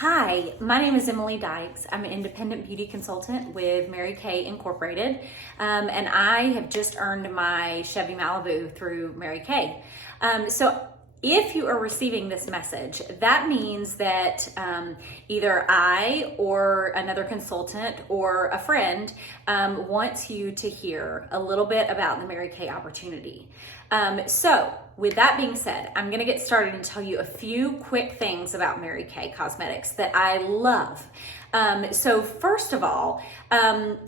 Hi, my name is Emily Dykes. I'm an independent beauty consultant with Mary Kay Incorporated, and I have just earned my Chevy Malibu through Mary Kay. So if you are receiving this message, that means that either I or another consultant or a friend wants you to hear a little bit about the Mary Kay opportunity. So with that being said, I'm going to get started and tell you a few quick things about Mary Kay Cosmetics that I love. So first of all,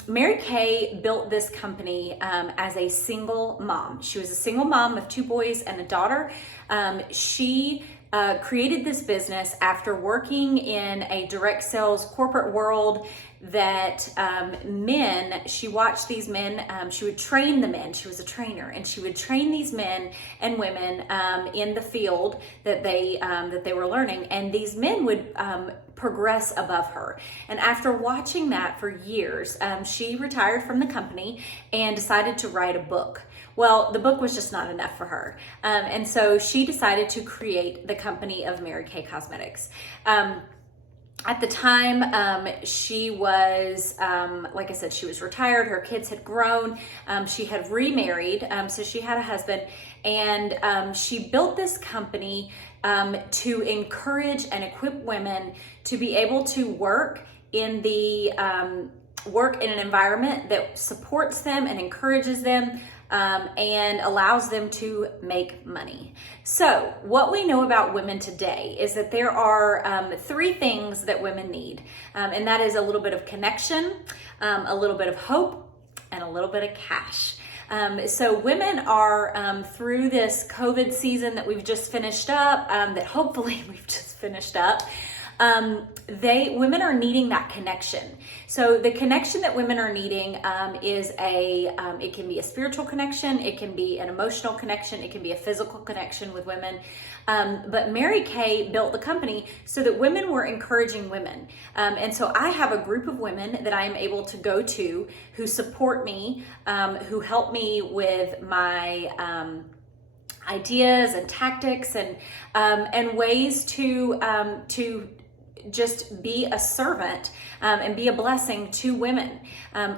Mary Kay built this company as a single mom. She was a single mom of 2 boys and a daughter. She created this business after working in a direct sales corporate world that she watched these men, she would train the men, she was a trainer, and she would train these men and women in the field that they were learning, and these men would progress above her. And after watching that for years, she retired from the company and decided to write a book. Well, the book was just not enough for her. And so she decided to create the company of Mary Kay Cosmetics. At the time, she was, like I said, she was retired. Her kids had grown. She had remarried, so she had a husband. And she built this company to encourage and equip women to be able to work in an environment that supports them and encourages them, and allows them to make money. So what we know about women today is that there are 3 things that women need, and that is a little bit of connection, a little bit of hope, and a little bit of cash. So women are through this COVID season that we've just finished up, that hopefully we've just finished up. Women are needing that connection. So the connection that women are needing is it can be a spiritual connection, it can be an emotional connection, it can be a physical connection with women. But Mary Kay built the company so that women were encouraging women. And so I have a group of women that I am able to go to who support me, who help me with my ideas and tactics and ways to just be a servant and be a blessing to women.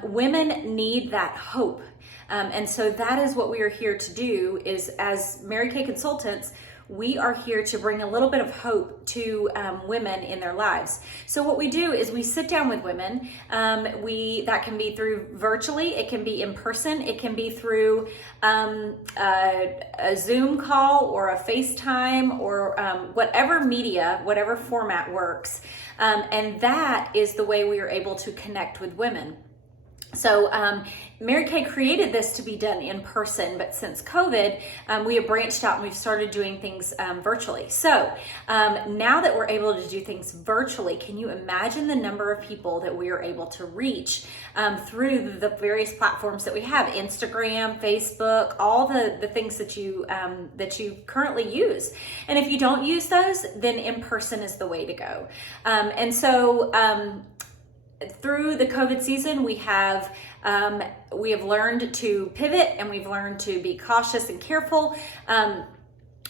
Women need that hope. And so that is what we are here to do, is as Mary Kay consultants, we are here to bring a little bit of hope to women in their lives. So what we do is we sit down with women. That can be through virtually, it can be in person, it can be through a Zoom call or a FaceTime or whatever media, whatever format works. And that is the way we are able to connect with women. So Mary Kay created this to be done in person, but since COVID, we have branched out and we've started doing things virtually. So now that we're able to do things virtually, can you imagine the number of people that we are able to reach through the various platforms that we have, Instagram, Facebook, all the things that you currently use. And if you don't use those, then in person is the way to go. And so through the COVID season, we have learned to pivot and we've learned to be cautious and careful.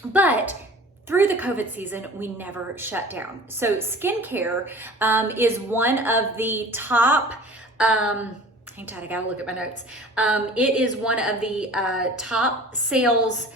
But through the COVID season, we never shut down. So skincare is one of the top, hang tight, I gotta look at my notes. It is one of the top sales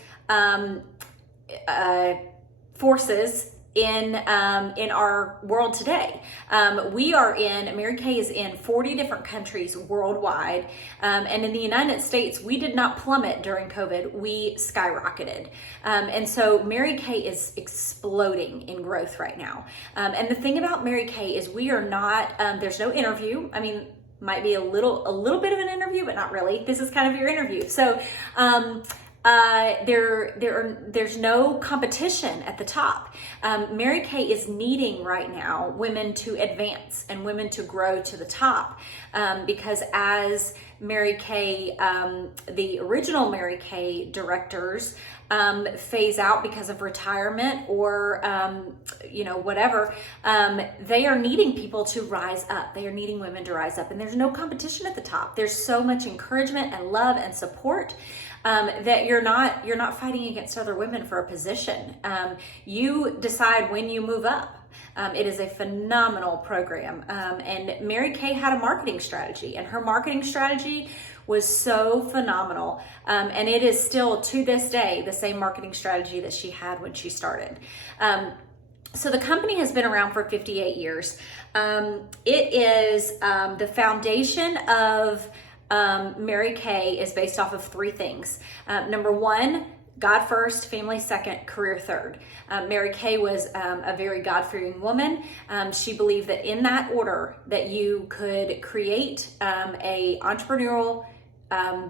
forces in our world today. Mary Kay is in 40 different countries worldwide. And in the United States, we did not plummet during COVID, we skyrocketed. And so Mary Kay is exploding in growth right now. And the thing about Mary Kay is we are not, there's no interview. I mean, might be a little bit of an interview, but not really. This is kind of your interview. So, there's no competition at the top. Mary Kay is needing right now women to advance and women to grow to the top, because as Mary Kay, the original Mary Kay directors phase out because of retirement or whatever, they are needing people to rise up. They are needing women to rise up, and there's no competition at the top. There's so much encouragement and love and support. That you're not fighting against other women for a position. You decide when you move up. It is a phenomenal program. And Mary Kay had a marketing strategy, and her marketing strategy was so phenomenal. And it is still to this day the same marketing strategy that she had when she started. So the company has been around for 58 years. It is the foundation of Mary Kay is based off of three things. Number one, God first, family second, career third. Mary Kay was a very God-fearing woman. She believed that in that order that you could create a entrepreneurial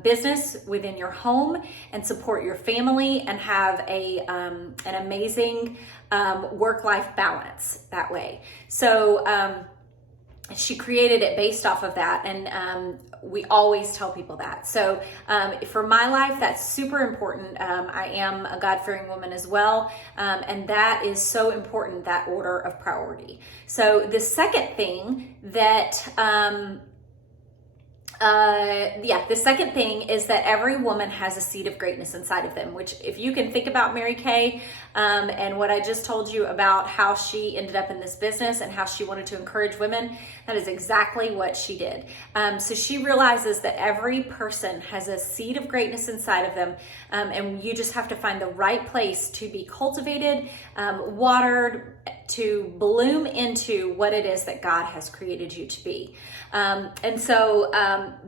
business within your home and support your family and have an amazing work-life balance that way. So she created it based off of that, and we always tell people that. So for my life, that's super important. I am a God-fearing woman as well, and that is so important, that order of priority. So the second thing that the second thing is that every woman has a seed of greatness inside of them, which if you can think about Mary Kay and what I just told you about how she ended up in this business and how she wanted to encourage women, that is exactly what she did. So she realizes that every person has a seed of greatness inside of them, and you just have to find the right place to be cultivated, watered, to bloom into what it is that God has created you to be. And so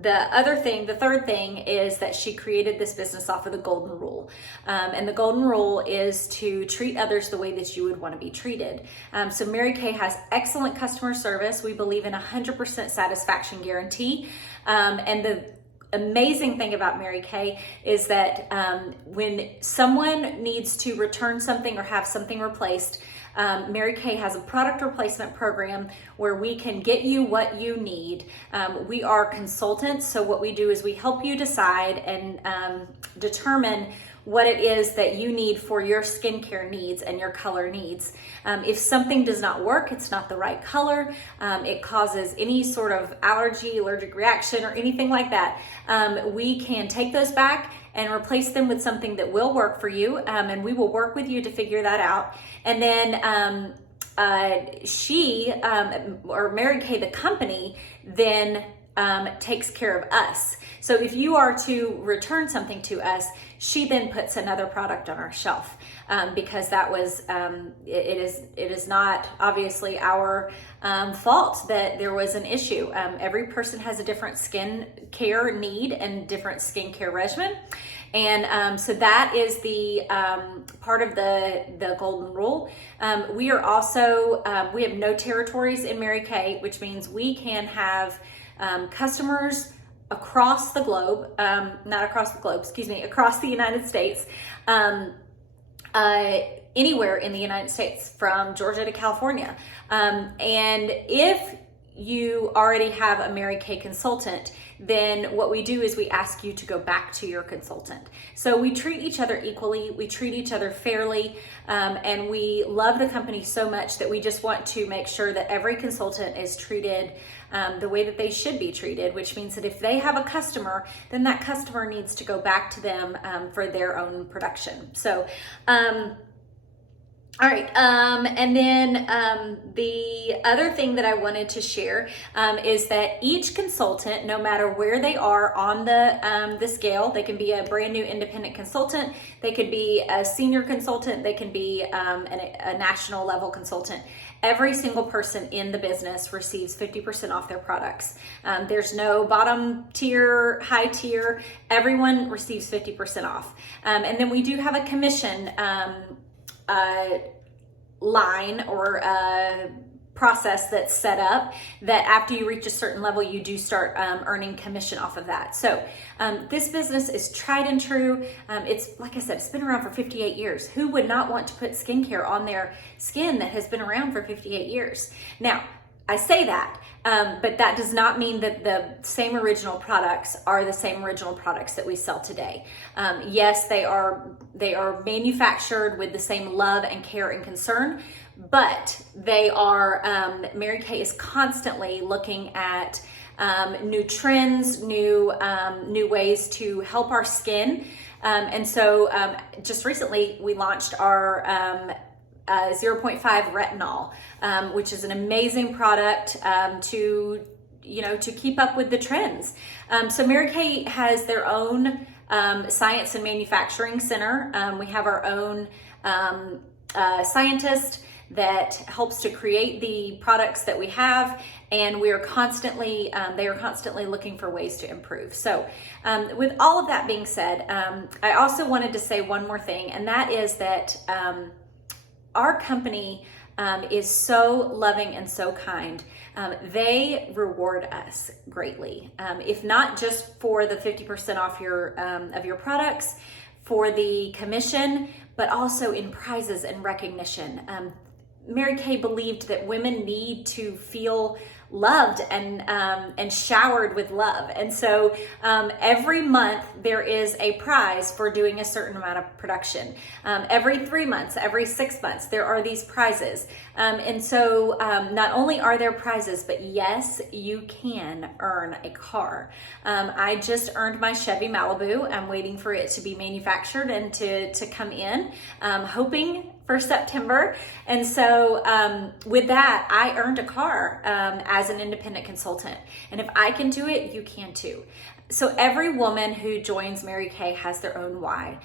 the third thing is that she created this business off of the golden rule. And the golden rule is to treat others the way that you would want to be treated. So Mary Kay has excellent customer service. We believe in 100% satisfaction guarantee. And the amazing thing about Mary Kay is that when someone needs to return something or have something replaced, Mary Kay has a product replacement program where we can get you what you need. We are consultants, so what we do is we help you decide and determine what it is that you need for your skincare needs and your color needs. If something does not work, it's not the right color, it causes any sort of allergy, allergic reaction, or anything like that, we can take those back and replace them with something that will work for you, and we will work with you to figure that out. And then Mary Kay, the company, then takes care of us. So if you are to return something to us, she then puts another product on our shelf, because that was it is not obviously our fault that there was an issue. Every person has a different skin care need and different skincare regimen, and so that is the part of the golden rule. We are also we have no territories in Mary Kay, which means we can have customers across the globe, across the United States, anywhere in the United States, from Georgia to California. And if you already have a Mary Kay consultant, then what we do is we ask you to go back to your consultant. So we treat each other equally, we treat each other fairly, and we love the company so much that we just want to make sure that every consultant is treated the way that they should be treated, which means that if they have a customer, then that customer needs to go back to them for their own production. So, all right, and then the other thing that I wanted to share is that each consultant, no matter where they are on the scale, they can be a brand new independent consultant, they could be a senior consultant, they can be a national level consultant. Every single person in the business receives 50% off their products. There's no bottom tier, high tier. Everyone receives 50% off. And then we do have a commission line or process that's set up that after you reach a certain level, you do start earning commission off of that. So this business is tried and true. It's, like I said, it's been around for 58 years. Who would not want to put skincare on their skin that has been around for 58 years? Now, I say that, but that does not mean that the same original products are the same original products that we sell today. Yes, they are manufactured with the same love and care and concern, but they are, Mary Kay is constantly looking at new trends, new ways to help our skin. And so just recently we launched our 0.5 retinol, which is an amazing product to keep up with the trends. So Mary Kay has their own science and manufacturing center. We have our own scientist that helps to create the products that we have, and we are constantly they are constantly looking for ways to improve. So with all of that being said, I also wanted to say one more thing, and that is that our company is so loving and so kind. They reward us greatly, if not just for the 50% off of your products, for the commission, but also in prizes and recognition. Mary Kay believed that women need to feel loved and showered with love. And so every month there is a prize for doing a certain amount of production. Every 3 months, every 6 months, there are these prizes. And so not only are there prizes, but yes, you can earn a car. I just earned my Chevy Malibu. I'm waiting for it to be manufactured and to come in, hoping for September. And so with that, I earned a car as an independent consultant. And if I can do it, you can too. So every woman who joins Mary Kay has their own why.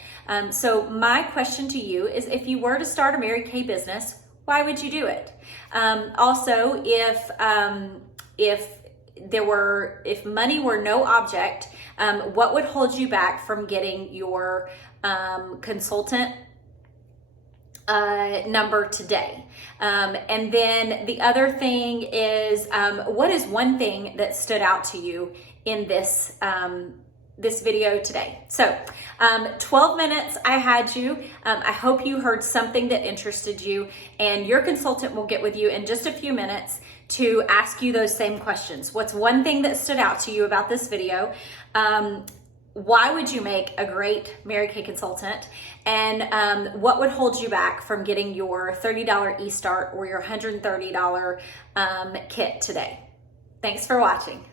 So my question to you is, if you were to start a Mary Kay business, why would you do it? Also, if money were no object, what would hold you back from getting your consultant number today? And then the other thing is, what is one thing that stood out to you in this video today? So 12 minutes I had you. I hope you heard something that interested you, and your consultant will get with you in just a few minutes to ask you those same questions. What's one thing that stood out to you about this video? Why would you make a great Mary Kay consultant? And what would hold you back from getting your $30 eStart or your $130 kit today? Thanks for watching.